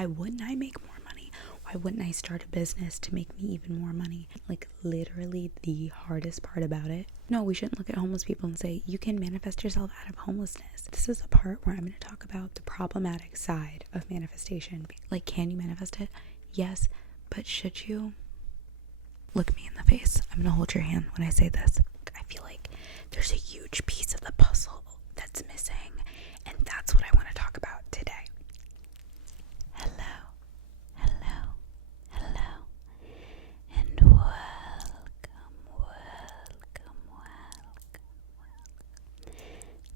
why wouldn't I make more money? Why wouldn't I start a business to make me even more money? Like, literally the hardest part about it. No, we shouldn't look at homeless people and say, you can manifest yourself out of homelessness. This is a part where I'm going to talk about the problematic side of manifestation. Like, can you manifest it? Yes, but should you? Look me in the face. I'm going to hold your hand when I say this. I feel like there's a huge piece of the puzzle that's missing, and that's what I want to talk about today. Hello, hello, hello, and welcome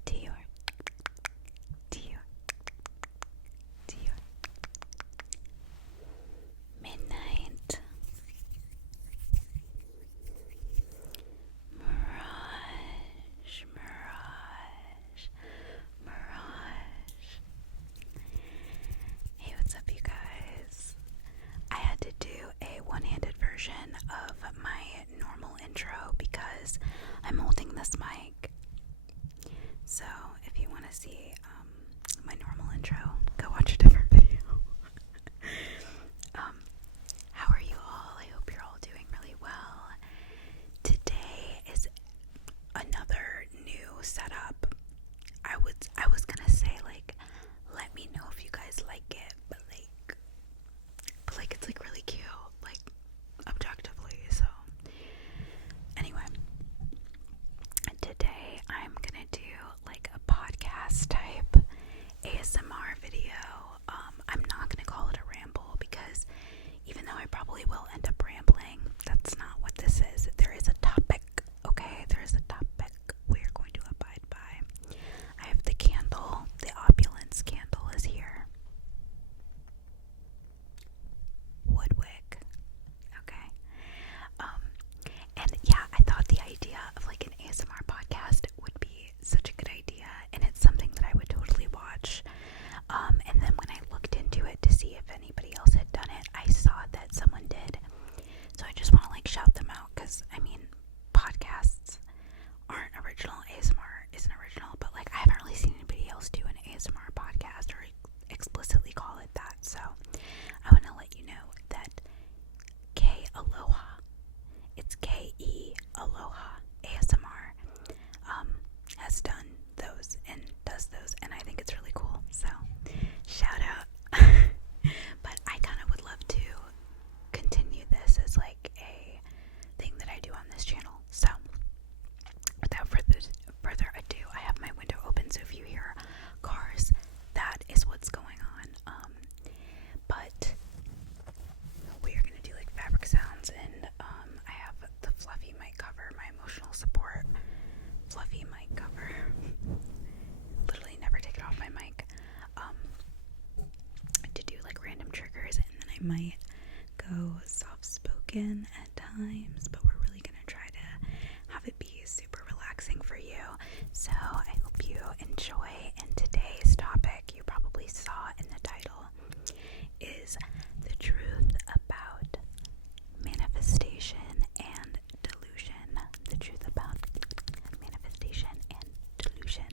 to your midnight Mirage. Hey, what's up, you guys? I had to do a one-handed version of my normal intro because I'm holding this mic. So if you want to see my normal intro, go watch a different video. How are you all? I hope you're all doing really well. Today is another new setup. I was gonna say, like, let me know if you guys like it, but it's like really cute, like, objectively. So anyway, today I'm gonna do like a podcast type ASMR video. I'm not gonna call it a ramble because even though I probably will end up rambling, that's not what this is. There is a topic, okay? There is a topic we are going to abide by. I have the candle. The opulence candle is here. Woodwick. Okay. And yeah, I thought the idea of like an ASMR podcast would be such a good idea, and it's something that I would totally watch. And then when I looked into it to see if anybody else had done it, I saw that someone did. So I just want to like shout them out because, I mean, podcasts aren't original. ASMR isn't original, but like I haven't really seen anybody else do an ASMR podcast or explicitly call it that. So I want to let you know that 𝓗𝓵, it's 𝓗 aloha ASMR, has done those and does those, and I think it's really cool. So shout out. But I kind of would love to continue this as like a thing that I do on this channel. So without further ado, I have my window open, so if you hear cars, that is what's going on. But we are gonna do like fabric sounds, and I have the fluffy mic cover, my emotional support fluffy mic cover. Literally never take it off my mic. To do like random triggers, and then I might go soft spoken at times, but we're really gonna try to have it be super relaxing for you. So I hope you enjoy. And today's topic, you probably saw in the title, is the truth about manifestation and delusion. The truth about manifestation and delusion.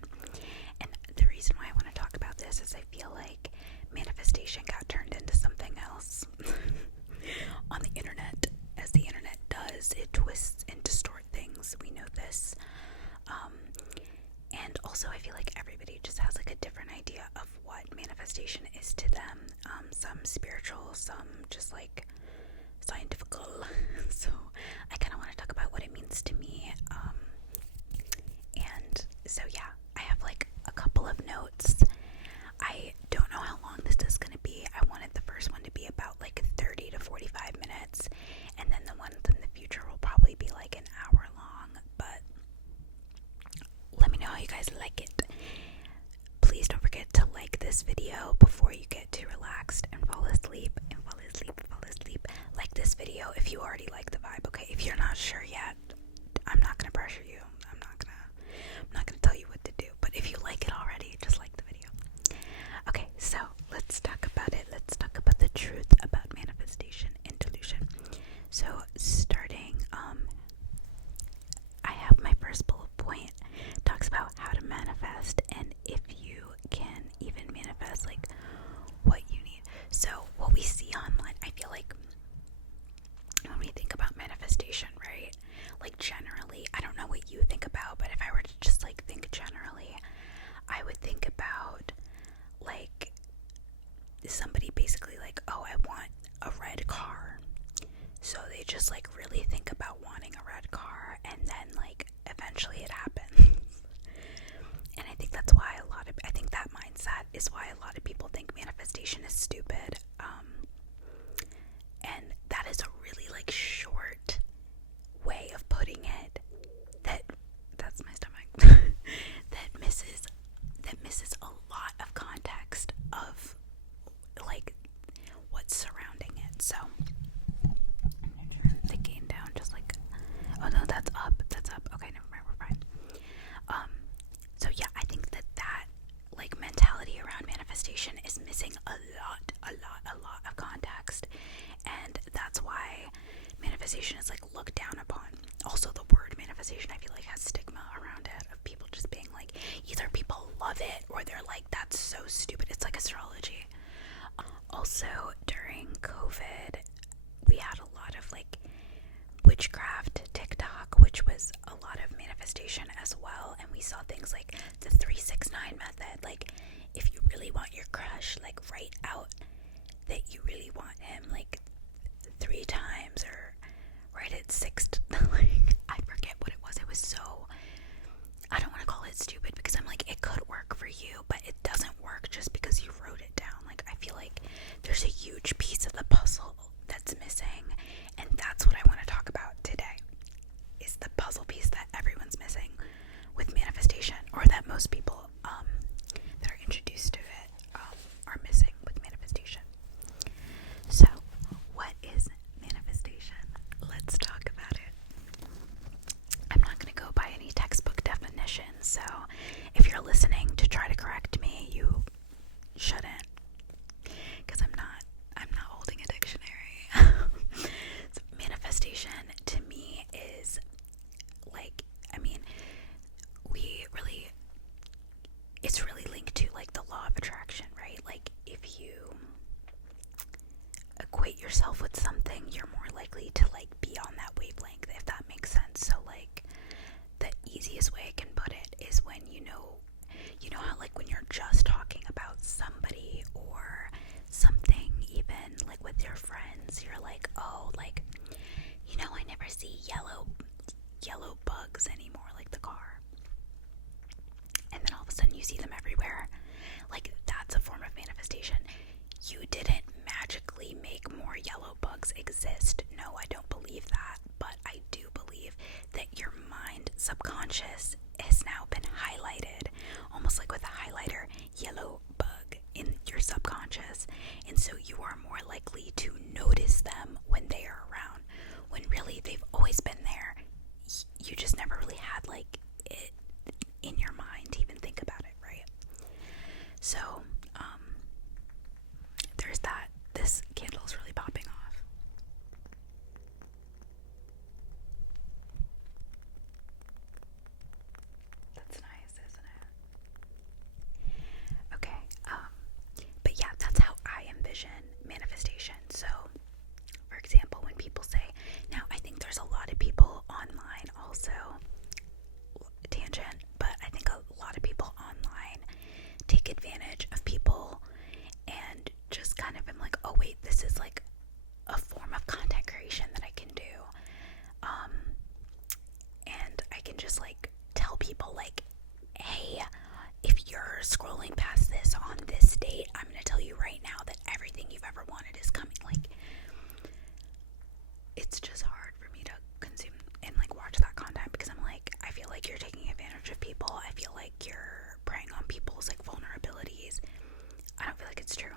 And the reason why I want to talk about this is I feel like manifestation got turned into something else on the internet, as the internet does. It twists and distorts things. We know this. And also I feel like everybody just has like a different idea of what manifestation is to them. Some spiritual, some just like scientifical. So I kind of want to talk about what it means to me. And so yeah, I have like a couple of notes. I don't know how long this is going to be. I wanted the first one to be about like 30 to 45 minutes, and then the ones in the future will probably be like an hour long, but let me know how you guys like it. Please don't forget to like this video before you get too relaxed and fall asleep. Like this video if you already like the vibe, okay? If you're not sure yet, I'm not going to pressure you. I'm not gonna tell you what to do, but if you like it already, just like the video. Okay, so let's talk about it. Let's talk about the truth about manifestation and delusion. So starting, I have my first bullet point, talks about how to manifest and if you can even manifest like what you need. So oh, I want a red car. So they just like really think about wanting a red car, and then like eventually it happens. And I think that's why I think that mindset is why a lot of people think manifestation is stupid. And that is a really like short way of putting it. That's my stomach. that misses a lot of context of like what's surrounding it. So I'm gonna turn the gain down just like, oh no, that's up. Okay, never mind, we're fine. So yeah, I think that like mentality around manifestation is missing a lot of context, and that's why manifestation is like looked down upon. Also, the word manifestation I feel like has stigma around it of people just being like, either people love it or they're like, that's so stupid. It's like astrology. Also, during COVID, we had a lot of like witchcraft TikTok, which was a lot of manifestation as well, and we saw things like the 369 method. Like, if you really want your crush, like write out that you really want him like 3 times, or write it 6 like, I forget what it was. It was so, I don't want to call it stupid because I'm like, it could work for you, but it doesn't work just because you wrote it down. Like, I feel like there's a huge piece of the puzzle that's missing, and that's what I want to talk about today, is the puzzle piece that everyone's missing with manifestation, or that most people that are introduced to it are missing with manifestation. So, what is manifestation? Let's talk about it. I'm not going to go by any textbook definition, so if you're listening to try to correct me, you shouldn't, because I'm not holding a dictionary. So manifestation to me is like, I mean, it's really linked to like the law of attraction, right? Like, if you equate yourself with something, you're more likely to like be on that wavelength, if that makes sense. So like, the easiest way I can put it is when you know how like when you're just talking about somebody or something, even like with your friends, you're like, oh, like, I never see yellow bugs anymore, like the car, and then all of a sudden you see them everywhere. Like, that's a form of manifestation. You didn't magically make more yellow bugs exist. No, I don't believe that, but I do believe that your mind subconscious has now been highlighted, almost like with a highlighter, yellow bug in your subconscious, and so you are more likely to notice them when they are around, when really they've always been there. You just never really had like it in your mind to even think about it, right? So there's that. This candle's really popping off. That's nice, isn't it? Okay, but yeah, that's how I envision manifestation. So, for example, when people say, now I think there's a lot of people online also, tangent, but I think a lot of people online take advantage of people and just kind of am like, oh wait, this is like a form of content creation that I can do, and I can just like tell people like, hey, if you're scrolling past this on this date, I'm gonna tell you right now that everything you've ever wanted is coming. Like, it's just hard for me to consume and like watch that content, because I'm like, I feel like you're taking advantage of people. I feel like you're preying on people's like vulnerabilities. I don't feel like it's true.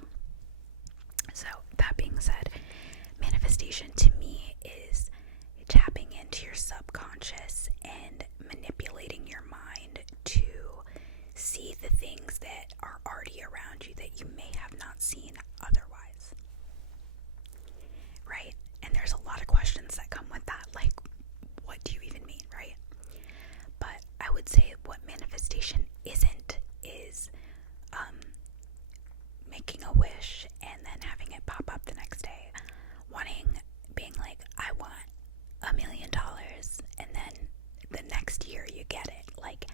So that being said, manifestation to me is tapping into your subconscious and manipulating your mind to see the things that are already around you that you may have not seen otherwise, right? And there's a lot of questions that come with that, like, what do you even mean, right? But I would say what manifestation isn't is making a wish and then having it pop up the next day, being like, I want $1 million, and then the next year you get it. Like,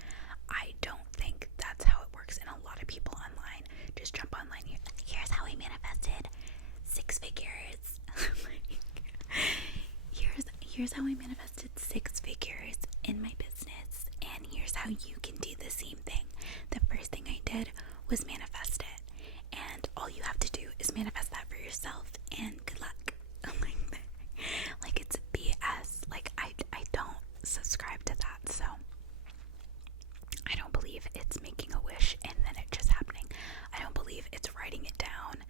I don't think that's how it works. And a lot of people online just jump online, here's how I manifest here's how I manifested 6 figures in my business, and here's how you can do the same thing. The first thing I did was manifest it, and all you have to do is manifest that for yourself, and good luck. Like it's BS. Like I don't subscribe to that, so I don't believe it's making a wish and then it just happening. I don't believe it's writing it down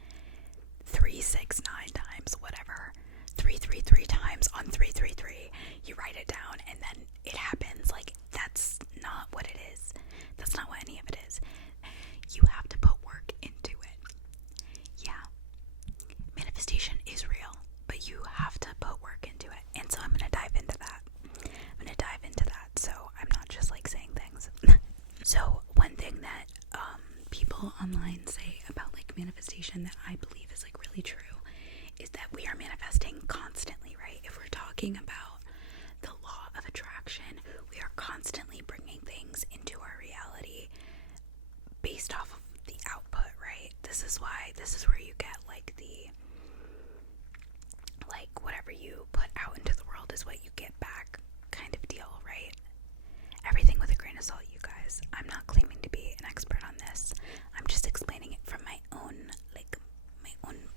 369 times, whatever, 333 times on 333. You write it down and then it happens. Like that's not what it is. That's not what any of it is. You have to put work into it. Yeah, manifestation is real, but you have to put work into it. And so I'm gonna dive into that. So I'm not just like saying things. So one thing that people online say about like manifestation that I believe is like really true is that we are manifesting constantly, right? If we're talking about the law of attraction, we are constantly bringing things into our reality based off of the output, right? This is where you get like whatever you put out into the world is what you get back kind of deal, right? Everything with a grain of salt, you guys. I'm not claiming to be an expert on this. I'm just explaining it from my own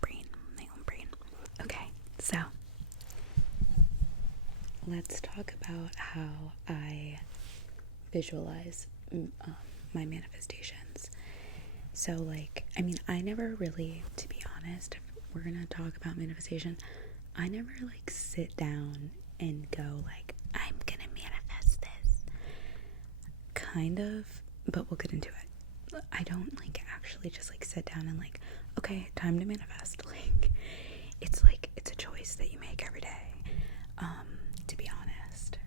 brain. Okay, so let's talk about how I visualize my manifestations. So like, I mean, I never really, to be honest, if we're gonna talk about manifestation, I never like sit down and go like, I'm gonna manifest this. Kind of, but we'll get into it. I don't like actually just like sit down and like, okay, time to manifest. Like it's a choice that you make every day, to be honest.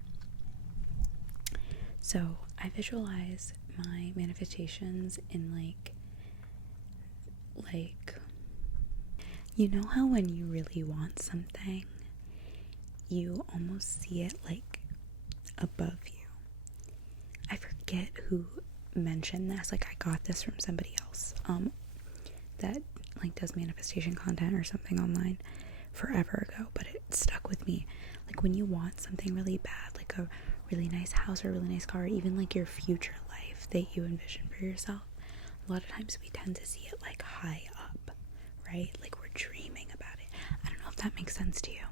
So I visualize my manifestations in like you know how when you really want something, you almost see it like above you. I forget who mentioned this. Like I got this from somebody else that like does manifestation content or something online forever ago, but it stuck with me. Like when you want something really bad, like a really nice house or a really nice car, or even like your future life that you envision for yourself, a lot of times we tend to see it like high up, right? Like we're dreaming about it. I don't know if that makes sense to you.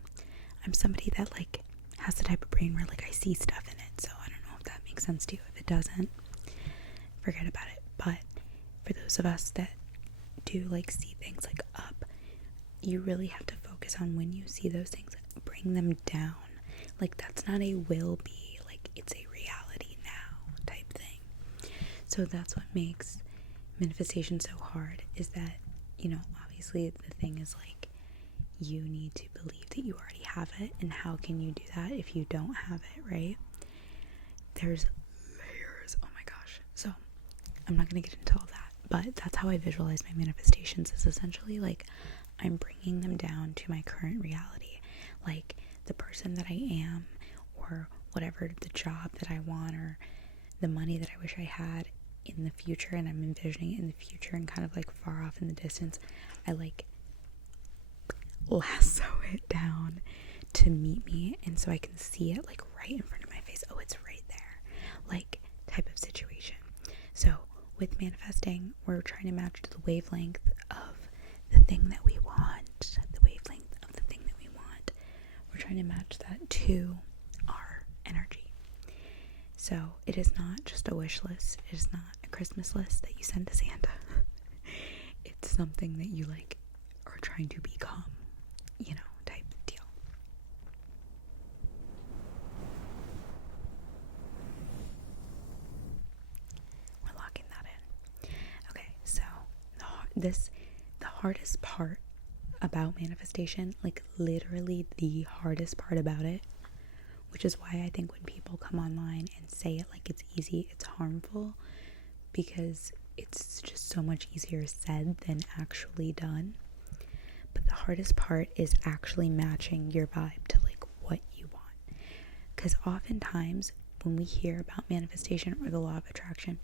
I'm somebody that like has the type of brain where like I see stuff in it, so I don't know if that makes sense to you. If it doesn't, forget about it. But for those of us that do like see things like up, you really have to focus on when you see those things, bring them down. Like that's not a will be, like it's a reality now type thing. So that's what makes manifestation so hard, is that, you know, obviously the thing is like you need to believe that you already have it, and how can you do that if you don't have it, right? There's layers. Oh my gosh. So I'm not gonna get into all that, but that's how I visualize my manifestations, is essentially like I'm bringing them down to my current reality, like the person that I am, or whatever, the job that I want, or the money that I wish I had in the future, and I'm envisioning it in the future and kind of like far off in the distance. I like lasso it down to meet me, and so I can see it like right in front of my face. Oh, it's right there, like type of situation. So with manifesting, we're trying to match the wavelength of the thing that we want, the wavelength of the thing that we want. We're trying to match that to our energy. So it is not just a wish list. It is not a Christmas list that you send to Santa. It's something that you like are trying to become, you know, type deal. We're locking that in. Okay, so the hardest part about manifestation, like literally the hardest part about it, which is why I think when people come online and say it like it's easy, it's harmful, because it's just so much easier said than actually done. But the hardest part is actually matching your vibe to like what you want. Because oftentimes when we hear about manifestation or the law of attraction,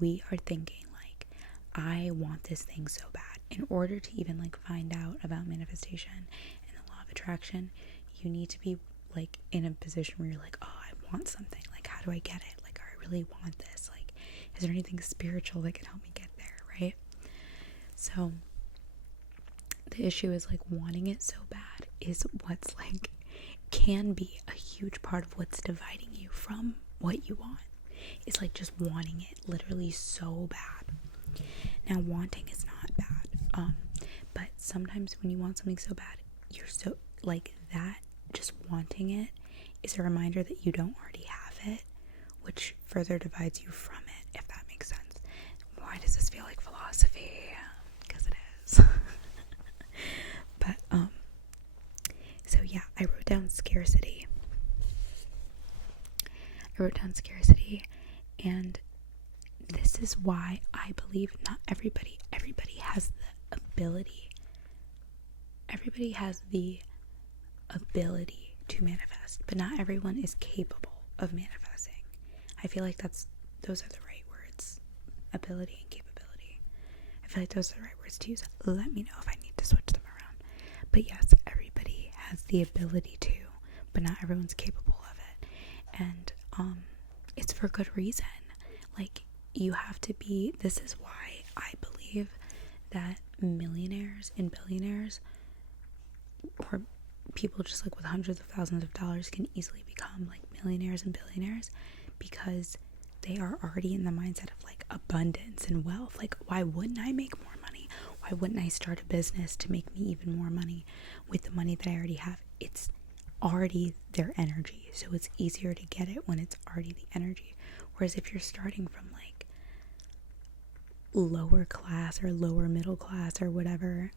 we are thinking like, I want this thing so bad. In order to even like find out about manifestation and the law of attraction, you need to be like in a position where you're like, oh, I want something, like how do I get it, like I really want this, like is there anything spiritual that can help me get there, right? So the issue is like wanting it so bad is what's like can be a huge part of what's dividing you from what you want. It's like just wanting it literally so bad. Now wanting is not bad, but sometimes when you want something so bad, you're so like that, just wanting it is a reminder that you don't already have it, which further divides you from it, if that makes sense. Why does this feel like philosophy? Because it is. But so yeah, I wrote down scarcity, and this is why I believe not everybody has the ability. Everybody has the ability to manifest, but not everyone is capable of manifesting. I feel like those are the right words. Ability and capability. I feel like those are the right words to use. Let me know if I need to switch them around. But yes, everybody has the ability to, but not everyone's capable of it. And it's for good reason. Like, you have to be, this is why I believe that millionaires and billionaires, or people just like with hundreds of thousands of dollars, can easily become like millionaires and billionaires, because they are already in the mindset of like abundance and wealth. Like, why wouldn't I make more money? Why wouldn't I start a business to make me even more money with the money that I already have? It's already their energy, so it's easier to get it when it's already the energy. Whereas if you're starting from like lower class or lower middle class or whatever,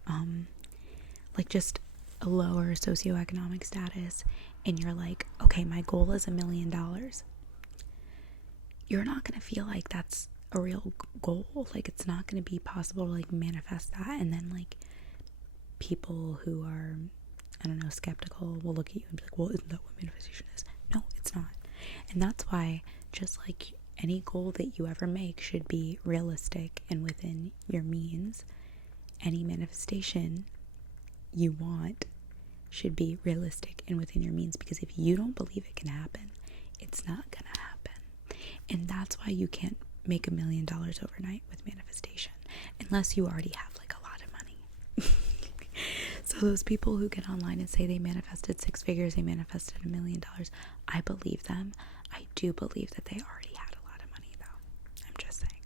like just a lower socioeconomic status, and you're like, okay, my goal is $1 million, you're not gonna feel like that's a real goal. Like, it's not gonna be possible to like manifest that. And then like people who are, I don't know, skeptical will look at you and be like, well, isn't that what manifestation is? No, it's not. And that's why, just like any goal that you ever make should be realistic and within your means, any manifestation you want should be realistic and within your means, because if you don't believe it can happen, it's not gonna happen. And that's why you can't make $1 million overnight with manifestation, unless you already have like a lot of money. So those people who get online and say they manifested 6 figures, they manifested $1 million, I believe them. I do believe that they already had a lot of money, though. I'm just saying.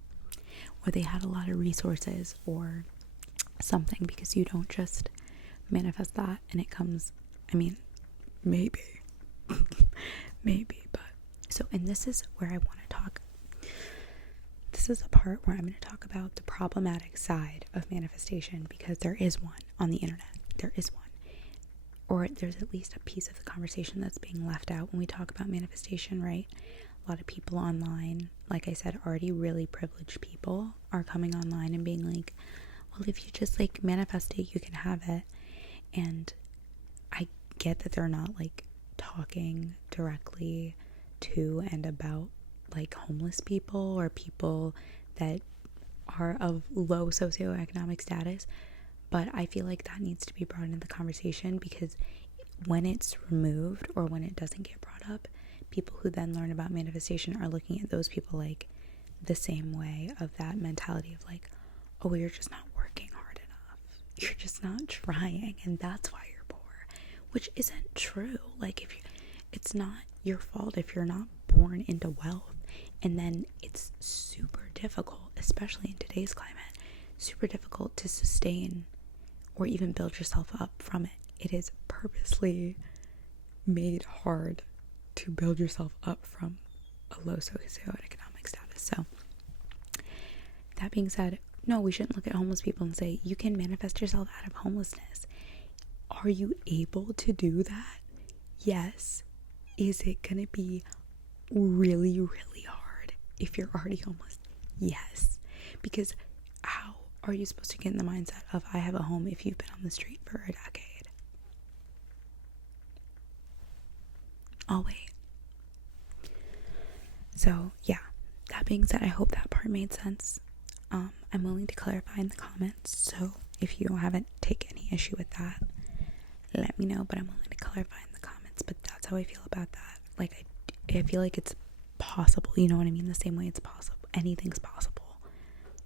Or they had a lot of resources or something, because you don't just manifest that and it comes, I mean, maybe. Maybe, but. So, and this is where I want to talk. This is a part where I'm going to talk about the problematic side of manifestation, because there is one on the internet. There is one. Or there's at least a piece of the conversation that's being left out when we talk about manifestation, right? A lot of people online, like I said, already really privileged people are coming online and being like, well, if you just like manifest it, you can have it. And I get that they're not like talking directly to and about like homeless people or people that are of low socioeconomic status, but I feel like that needs to be brought into the conversation, because when it's removed or when it doesn't get brought up, people who then learn about manifestation are looking at those people like the same way, of that mentality of like, oh, you're just not working hard enough, you're just not trying, and that's why you're poor, which isn't true. Like, it's not your fault if you're not born into wealth. And then it's super difficult, especially in today's climate, super difficult to sustain or even build yourself up from it. It is purposely made hard to build yourself up from a low socioeconomic status. So that being said, no, we shouldn't look at homeless people and say, you can manifest yourself out of homelessness. Are you able to do that? Yes. Is it going to be really, really hard if you're already homeless? Yes. Because how are you supposed to get in the mindset of, I have a home, if you've been on the street for a decade? I'll wait. So yeah, that being said, I hope that part made sense. I'm willing to clarify in the comments, so if you haven't taken any issue with that, let me know, but I'm willing to clarify in the comments but that's how I feel about that. Like, I feel like it's possible, you know what I mean? The same way it's possible, anything's possible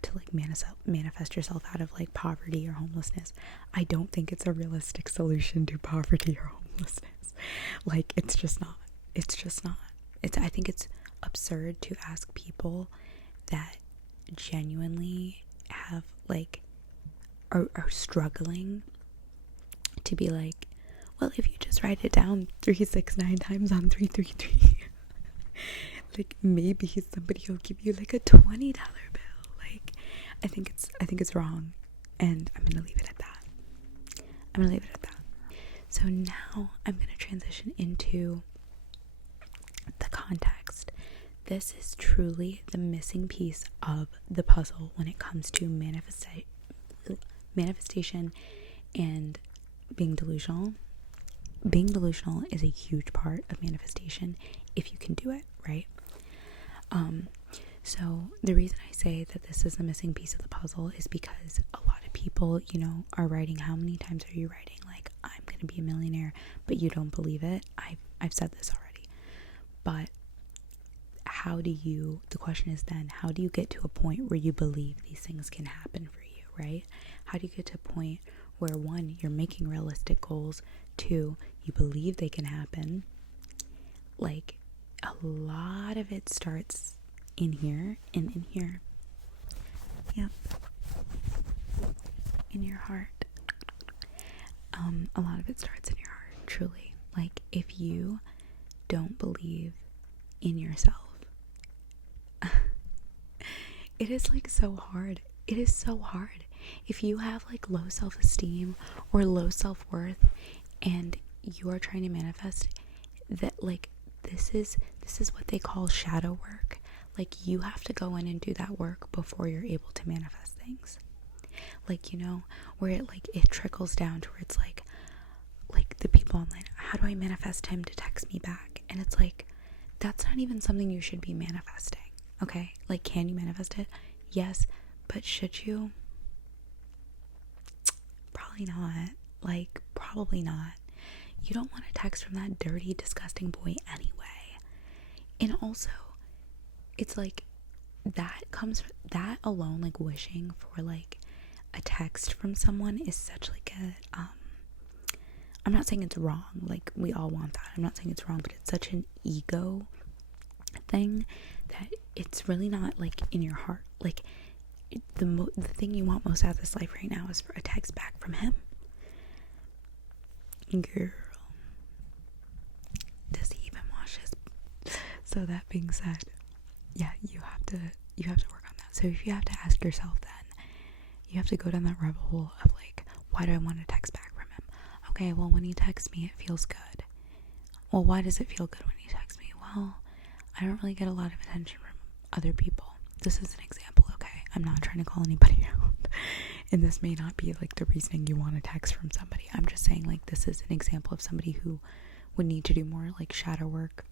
to like manifest yourself out of like poverty or homelessness. I don't think it's a realistic solution to poverty or homelessness. Like, it's just not. I think it's absurd to ask people that genuinely have like are struggling to be like, well, if you just write it down 369 times on 333, like maybe somebody will give you like a $20 bill. Like, I think it's wrong, and I'm gonna leave it at that. So now I'm gonna transition into the context. This is truly the missing piece of the puzzle when it comes to manifestation and being delusional. Being delusional is a huge part of manifestation if you can do it, right? So the reason I say that this is the missing piece of the puzzle is because a lot of people, you know, are writing, how many times are you writing like, I'm gonna be a millionaire, but you don't believe it? I've said this already. But the question is then, how do you get to a point where you believe these things can happen for you, right? How do you get to a point where, one, you're making realistic goals, two, you believe they can happen? Like, a lot of it starts in here and in here. Yep. In your heart. A lot of it starts in your heart, truly. Like, if you don't believe in yourself, it is like so hard. It is so hard. If you have like low self-esteem or low self-worth and you are trying to manifest that, like, this is what they call shadow work. Like, you have to go in and do that work before you're able to manifest things. Like, you know, where it trickles down to where it's like the people online, how do I manifest him to text me back? And it's like, that's not even something you should be manifesting. Okay, like, can you manifest it? Yes, but should you? Probably not. Like, probably not. You don't want a text from that dirty, disgusting boy anyway. And also, it's like, that alone, like, wishing for like a text from someone is such like a I'm not saying it's wrong, like, we all want that. I'm not saying it's wrong, but it's such an ego thing that it's really not like in your heart. Like, the thing you want most out of this life right now is for a text back from him. Girl, does he even wash his? So that being said, yeah, you have to work on that. So if you have to ask yourself, then you have to go down that rabbit hole of like, why do I want a text back from him? Okay, well, when he texts me, it feels good. Well, why does it feel good when he texts me? Well, I don't really get a lot of attention from other people. This is an example, okay? I'm not trying to call anybody out. And this may not be like the reasoning you want a text from somebody. I'm just saying, like, this is an example of somebody who would need to do more like shadow work.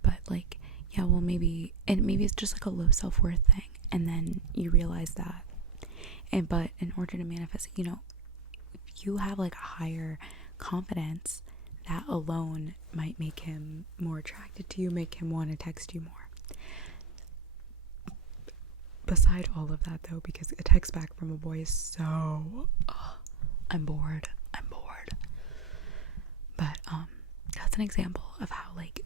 But like, yeah, well, maybe it's just like a low self-worth thing. And then you realize that. But in order to manifest, you know, if you have like a higher confidence, that alone might make him more attracted to you, make him want to text you more. Beside all of that, though, because a text back from a boy is so, I'm bored. But that's an example of how, like,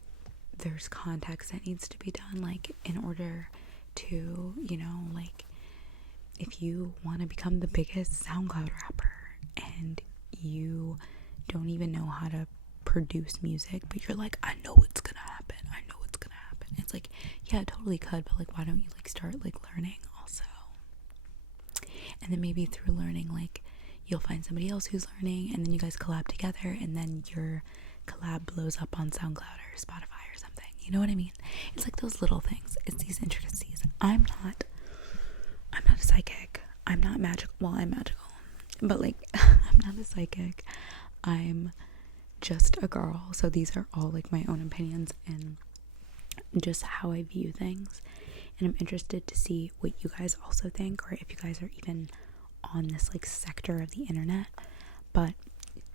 there's context that needs to be done, like, in order to, you know, like, if you want to become the biggest SoundCloud rapper and you don't even know how to produce music, but you're like, I know it's gonna happen. It's like, yeah, it totally could, but like, why don't you like start like learning also? And then maybe through learning, like, you'll find somebody else who's learning, and then you guys collab together, and then your collab blows up on SoundCloud or Spotify or something. You know what I mean? It's like those little things. It's these intricacies. I'm not a psychic. I'm not magical. Well, I'm magical, but like, I'm not a psychic. I'm just a girl. So these are all like my own opinions and just how I view things. And I'm interested to see what you guys also think, or if you guys are even on this like sector of the internet. But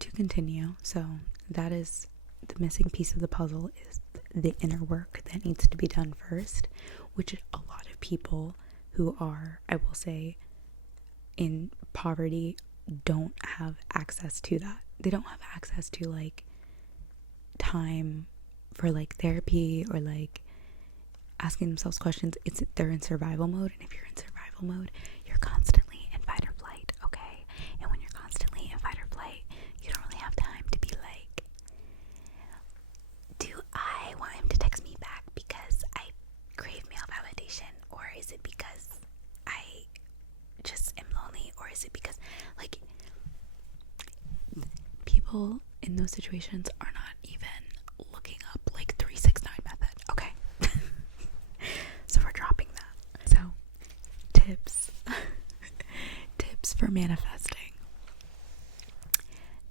to continue, so that is the missing piece of the puzzle, is the inner work that needs to be done first, which a lot of people who are, I will say, in poverty don't have access to that. They don't have access to like time for like therapy or like asking themselves questions. They're in survival mode, and if you're in survival mode, you're constantly in fight or flight, okay? And when you're constantly in fight or flight, you don't really have time to be like, do I want him to text me back because I crave male validation, or is it because I just am lonely, or is it because like people in those situations are not even looking up like 369 method, okay? So we're dropping that. So tips for manifesting.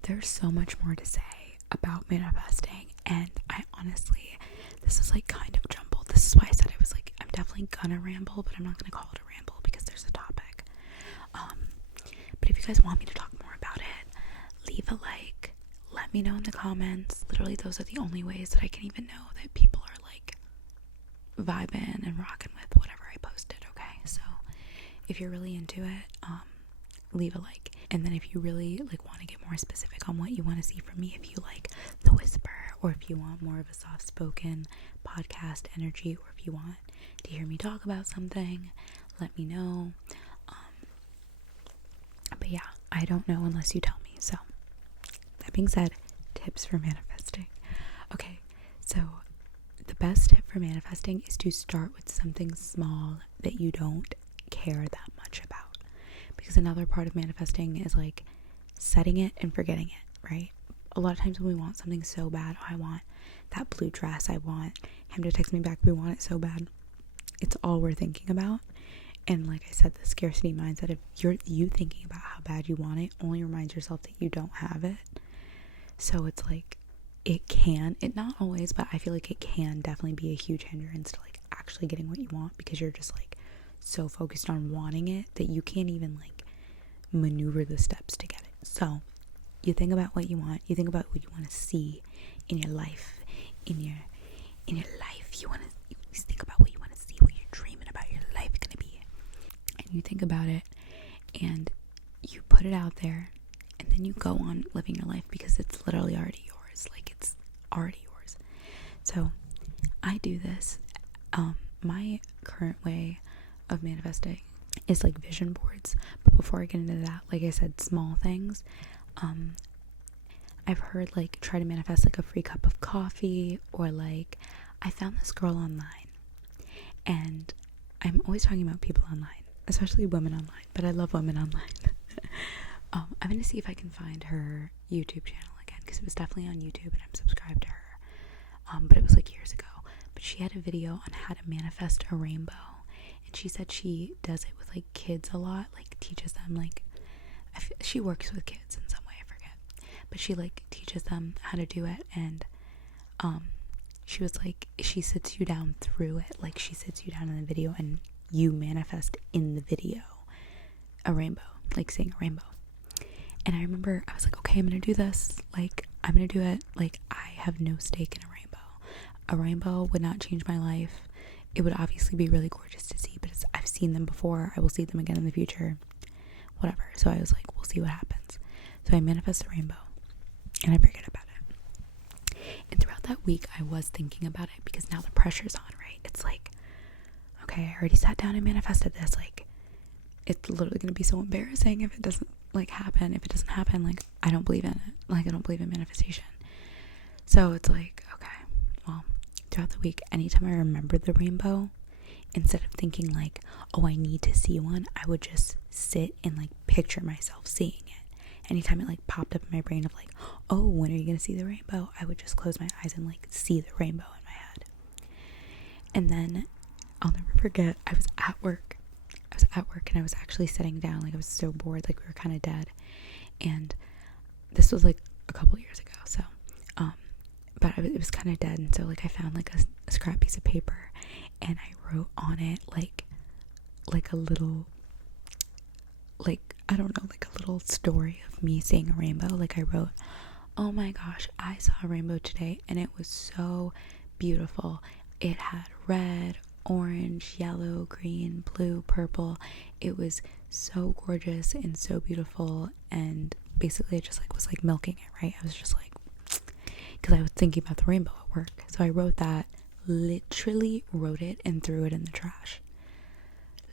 There's so much more to say about manifesting, and I honestly, this is like kind of jumbled. This is why I said I was like, I'm definitely gonna ramble, but I'm not gonna call it a ramble because there's a topic. But if you guys want me to talk more about it, leave a like, let me know in the comments. Literally, those are the only ways that I can even know that people are like vibing and rocking with whatever I posted, okay? So if you're really into it, leave a like. And then if you really like want to get more specific on what you want to see from me, if you like the whisper, or if you want more of a soft-spoken podcast energy, or if you want to hear me talk about something, let me know. But yeah, I don't know unless you tell me. So that being said, tips for manifesting. Okay, so the best tip for manifesting is to start with something small that you don't care that much about. Because another part of manifesting is like setting it and forgetting it, right? A lot of times when we want something so bad, I want that blue dress, I want him to text me back, we want it so bad. It's all we're thinking about. And like I said, the scarcity mindset of you thinking about how bad you want it only reminds yourself that you don't have it. So it's like, it not always, but I feel like it can definitely be a huge hindrance to like actually getting what you want, because you're just like so focused on wanting it that you can't even like maneuver the steps to get it. So you think about what you want, you think about what you want to see in your life, in your life, you think about what you want to see, what you're dreaming about your life gonna be, and you think about it and you put it out there, and then you go on living your life because it's literally already yours. Like, it's already yours. So I do this. My current way of manifesting is like vision boards. But before I get into that, like I said, small things. I've heard like try to manifest like a free cup of coffee, or like I found this girl online, and I'm always talking about people online, especially women online, but I love women online. I'm going to see if I can find her YouTube channel again, because it was definitely on YouTube and I'm subscribed to her. But it was like years ago. But she had a video on how to manifest a rainbow. And she said she does it with like kids a lot, like teaches them like, she works with kids in some way, I forget. But she like teaches them how to do it. And she was like, she sits you down through it. Like, she sits you down in the video and you manifest in the video a rainbow, like seeing a rainbow. And I remember I was like, okay, I'm gonna do this. Like, I'm gonna do it. Like, I have no stake in a rainbow. A rainbow would not change my life. It would obviously be really gorgeous to see, but I've seen them before. I will see them again in the future. Whatever. So I was like, we'll see what happens. So I manifest a rainbow and I forget about it. And throughout that week, I was thinking about it, because now the pressure's on, right? It's like, okay, I already sat down and manifested this. Like, it's literally going to be so embarrassing if it doesn't like happen. If it doesn't happen, like, I don't believe in it. Like, I don't believe in manifestation. So it's like, okay, well, throughout the week, anytime I remembered the rainbow, instead of thinking like, oh, I need to see one, I would just sit and like picture myself seeing it. Anytime it like popped up in my brain of like, oh, when are you going to see the rainbow? I would just close my eyes and like see the rainbow in my head. And then I'll never forget, I was at work and I was actually sitting down. Like, I was so bored, like we were kind of dead. And this was like a couple years ago. So, but it was kind of dead. And so like I found like a scrap piece of paper, and I wrote on it like a little like, I don't know, like a little story of me seeing a rainbow. Like I wrote, oh my gosh, I saw a rainbow today and it was so beautiful. It had red, orange, yellow, green, blue, purple. It was so gorgeous and so beautiful, and basically I just like was like milking it, right? I was just like, because I was thinking about the rainbow at work. So I wrote that, literally wrote it and threw it in the trash.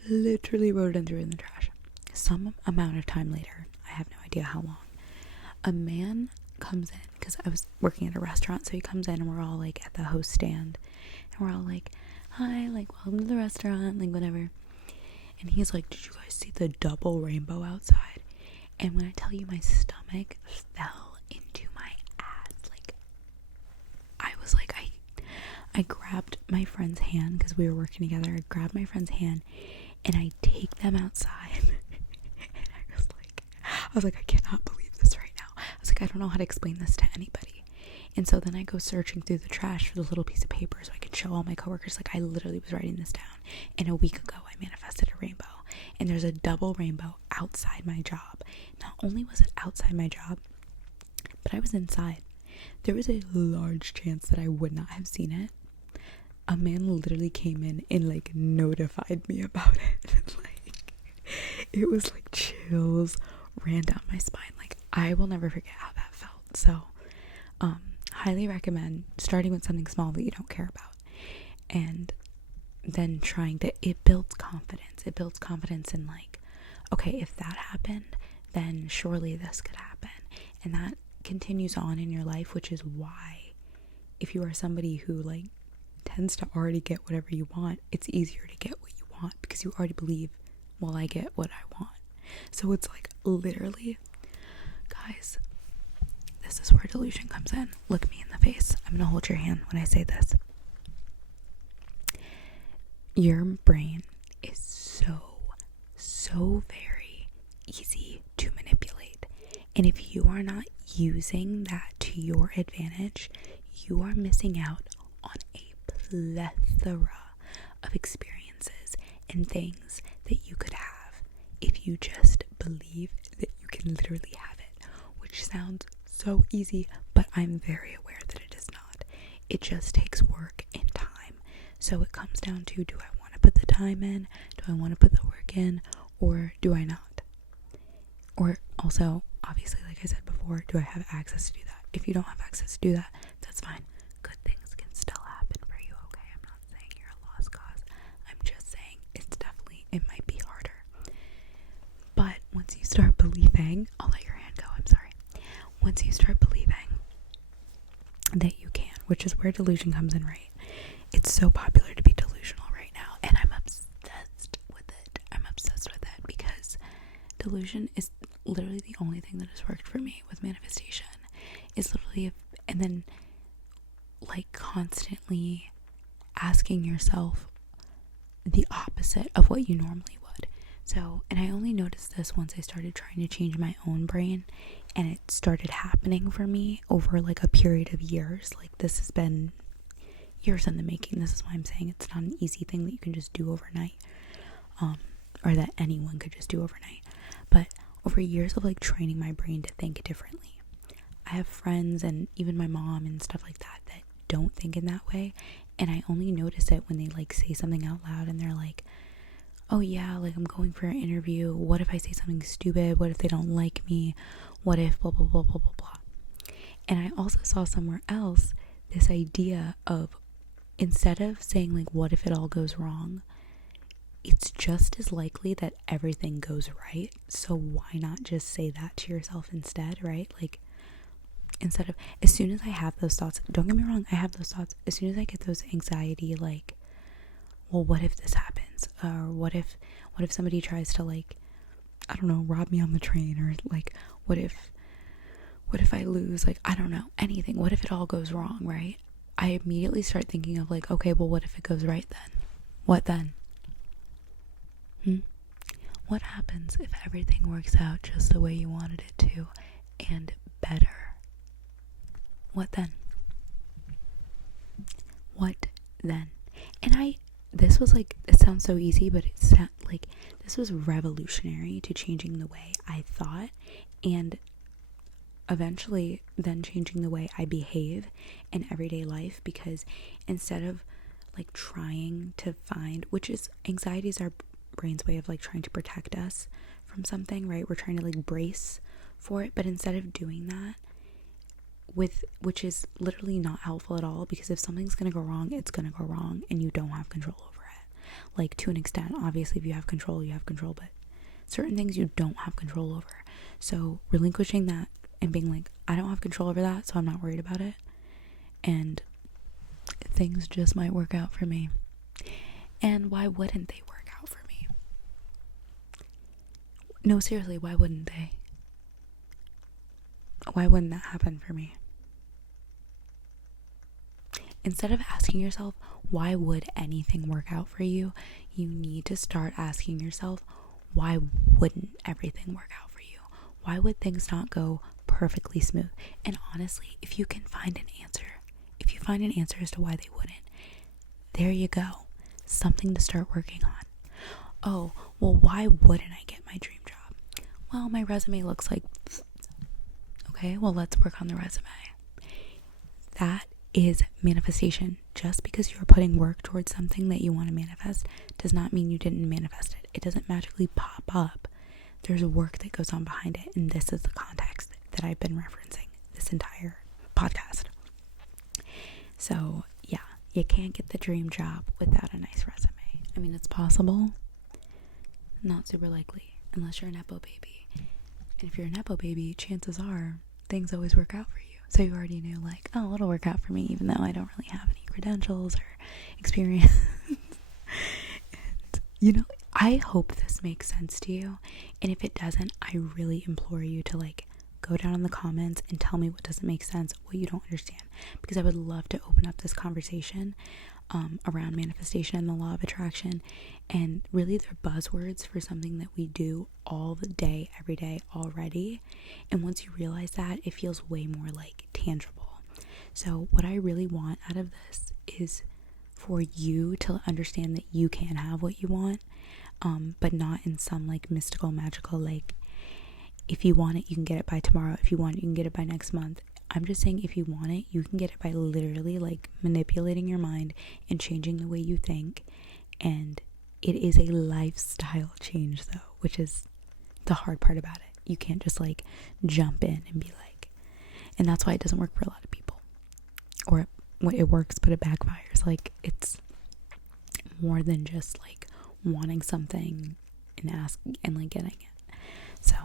Literally wrote it and threw it in the trash. Some amount of time later, I have no idea how long, a man comes in, because I was working at a restaurant, so he comes in and we're all like at the host stand and we're all like, hi, like welcome to the restaurant, like whatever. And he's like, did you guys see the double rainbow outside? And when I tell you, my stomach fell into my ass. Like, I was like, I grabbed my friend's hand, because we were working together. I grabbed my friend's hand and I take them outside. And I was like, I cannot believe this right now. I was like, I don't know how to explain this to anybody. And so then I go searching through the trash for the little piece of paper so I could show all my coworkers, like, I literally was writing this down. And a week ago, I manifested a rainbow. And there's a double rainbow outside my job. Not only was it outside my job, but I was inside. There was a large chance that I would not have seen it. A man literally came in and like notified me about it. Like, it was like chills ran down my spine. Like, I will never forget how that felt. So, highly recommend starting with something small that you don't care about, and then trying to, it builds confidence. It builds confidence in like, okay, if that happened, then surely this could happen. And that continues on in your life, which is why if you are somebody who like tends to already get whatever you want, it's easier to get what you want because you already believe, well, I get what I want. So it's like, literally, guys, this is where delusion comes in. Look me in the face. I'm gonna hold your hand when I say this. Your brain is so very easy to manipulate. And if you are not using that to your advantage, you are missing out on a plethora of experiences and things that you could have if you just believe that you can literally have it, which sounds so easy, but I'm very aware that it is not. It just takes work and time. So it comes down to, do I want to put the time in? Do I want to put the work in? Or do I not? Or also, obviously, like I said before, do I have access to do that? If you don't have access to do that, that's fine. Good things can still happen for you, okay? I'm not saying you're a lost cause. I'm just saying it might be harder. But once you start believing, I'll let your hand go, I'm sorry. Once you start believing that you can, which is where delusion comes in, right? It's so popular to be delusional right now, and I'm obsessed with it. Because delusion is literally the only thing that has worked for me with manifestation. Is literally, and then like constantly asking yourself the opposite of what you normally would. So, and I only noticed this once I started trying to change my own brain, and it started happening for me over like a period of years. Like, this has been years in the making. This is why I'm saying it's not an easy thing that you can just do overnight, or that anyone could just do overnight. But over years of like training my brain to think differently. I have friends and even my mom and stuff like that that don't think in that way, and I only notice it when they like say something out loud and they're like, oh yeah, like I'm going for an interview, what if I say something stupid, what if they don't like me, what if blah blah blah blah blah blah. And I also saw somewhere else this idea of, instead of saying like, what if it all goes wrong, it's just as likely that everything goes right, so why not just say that to yourself instead, right? Like, instead of, as soon as I have those thoughts, don't get me wrong, I have those thoughts, as soon as I get those anxiety, like, well, what if this happens, or what if somebody tries to, like, I don't know, rob me on the train, or like, what if I lose, like, I don't know, anything, what if it all goes wrong, right? I immediately start thinking of like, okay, well, what if it goes right then? What then? What happens if everything works out just the way you wanted it to, and better? What then? What then? And this was like, it sounds so easy, but it's like, this was revolutionary to changing the way I thought, and eventually then changing the way I behave in everyday life. Because instead of like trying to find, which is, anxiety is our brain's way of like trying to protect us from something, right? We're trying to like brace for it, but instead of doing that, which is literally not helpful at all, because if something's gonna go wrong, it's gonna go wrong, and you don't have control over it. Like, to an extent, obviously, if you have control, you have control, but certain things you don't have control over. So relinquishing that and being like, I don't have control over that, so I'm not worried about it, and things just might work out for me. And why wouldn't they work out for me? No, seriously, why wouldn't they? Why wouldn't that happen for me? Instead of asking yourself, why would anything work out for you, you need to start asking yourself, why wouldn't everything work out for you? Why would things not go perfectly smooth? And honestly, if you can find an answer, if you find an answer as to why they wouldn't, there you go. Something to start working on. Oh, well, why wouldn't I get my dream job? Well, my resume looks like... Okay, well, let's work on the resume. That is manifestation. Just because you're putting work towards something that you want to manifest does not mean you didn't manifest it. It doesn't magically pop up. There's work that goes on behind it, and this is the context that I've been referencing this entire podcast. So yeah, you can't get the dream job without a nice resume. I mean, it's possible, not super likely, unless you're a Nepo baby. And if you're a Nepo baby, chances are things always work out for you. So you already knew, like, oh, it'll work out for me, even though I don't really have any credentials or experience. And, you know, I hope this makes sense to you. And if it doesn't, I really implore you to, like, go down in the comments and tell me what doesn't make sense, what you don't understand. Because I would love to open up this conversation around manifestation and the law of attraction. And really, they're buzzwords for something that we do all the day, every day already. And once you realize that, it feels way more like tangible. So what I really want out of this is for you to understand that you can have what you want, but not in some like mystical, magical, like, if you want it, you can get it by tomorrow. If you want it, you can get it by next month. I'm just saying, if you want it, you can get it by literally like manipulating your mind and changing the way you think. And it is a lifestyle change though, which is the hard part about it. You can't just like jump in and be like, and that's why it doesn't work for a lot of people. Or it works, but it backfires. Like, it's more than just like wanting something and asking and like getting it. So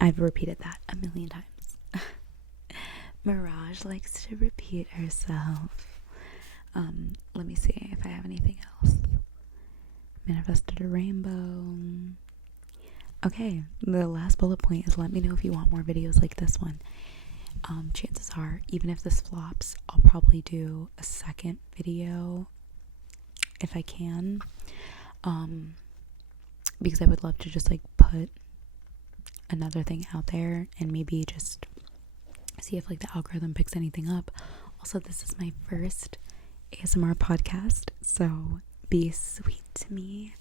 I've repeated that a million times. Mirage likes to repeat herself. Let me see if I have anything else. Manifested a rainbow. Okay, the last bullet point is, let me know if you want more videos like this one. Chances are, even if this flops, I'll probably do a second video if I can. Because I would love to just like put another thing out there and maybe just see if like the algorithm picks anything up. Also, this is my first ASMR podcast, so be sweet to me.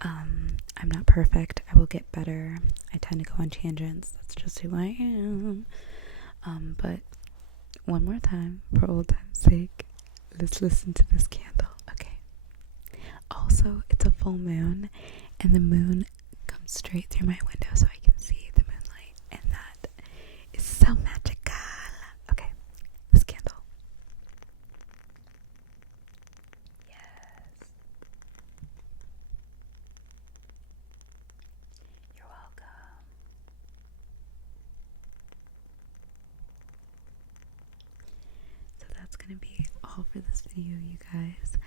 I'm not perfect. I will get better. I tend to go on tangents. That's just who I am. But one more time, for old time's sake, let's listen to this candle. Okay. Also, it's a full moon, and the moon comes straight through my window so I can see the moonlight, and that is so magical. Okay, this candle. Yes. You're welcome. So that's gonna be all for this video, you guys.